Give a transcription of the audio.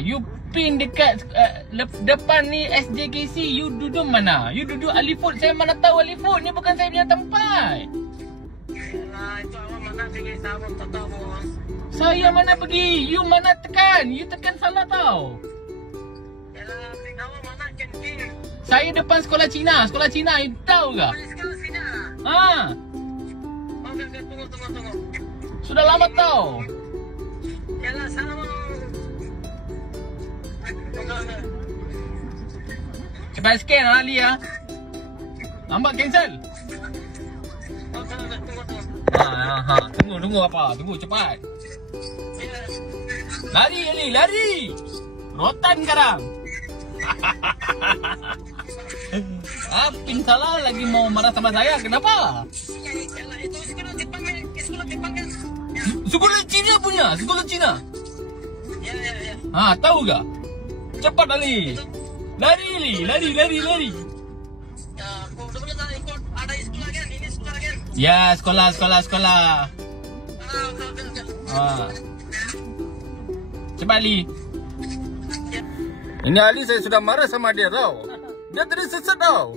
You pin dekat depan ni SJKC. You duduk mana? You duduk Alifood. Saya mana tahu Alifood. Ni bukan saya punya tempat. Yalah, itu awak mana pergi sabun tak tahu bos. Saya mana pergi? You mana tekan? You tekan salah tau. Yalah, awak mana kantin? Saya depan sekolah Cina. Sekolah Cina, you tahu ke? Sekolah sini. Ha. Okey, tunggu. Sudah lama tau. Yalah, sama. Cepat scan Ali ya. Lambat cancel. Tunggu apa? Tunggu cepat. Lari Ali, lari. Rotan sekarang. Pin salah lagi mau marah sama saya. Kenapa? Yalah, itu sekolah Jepang kan? Sekolah Cina punya, sekolah Cina. Ya. Tahu gak? Cepat Ali. Lari. Ya, aku boleh tak ikut ada sekolah kan? Ini sekolah kan? Ya, sekolah. Okey. Cepat Ali. Ini Ali saya sudah marah sama dia tau. Dia tadi sesat tau.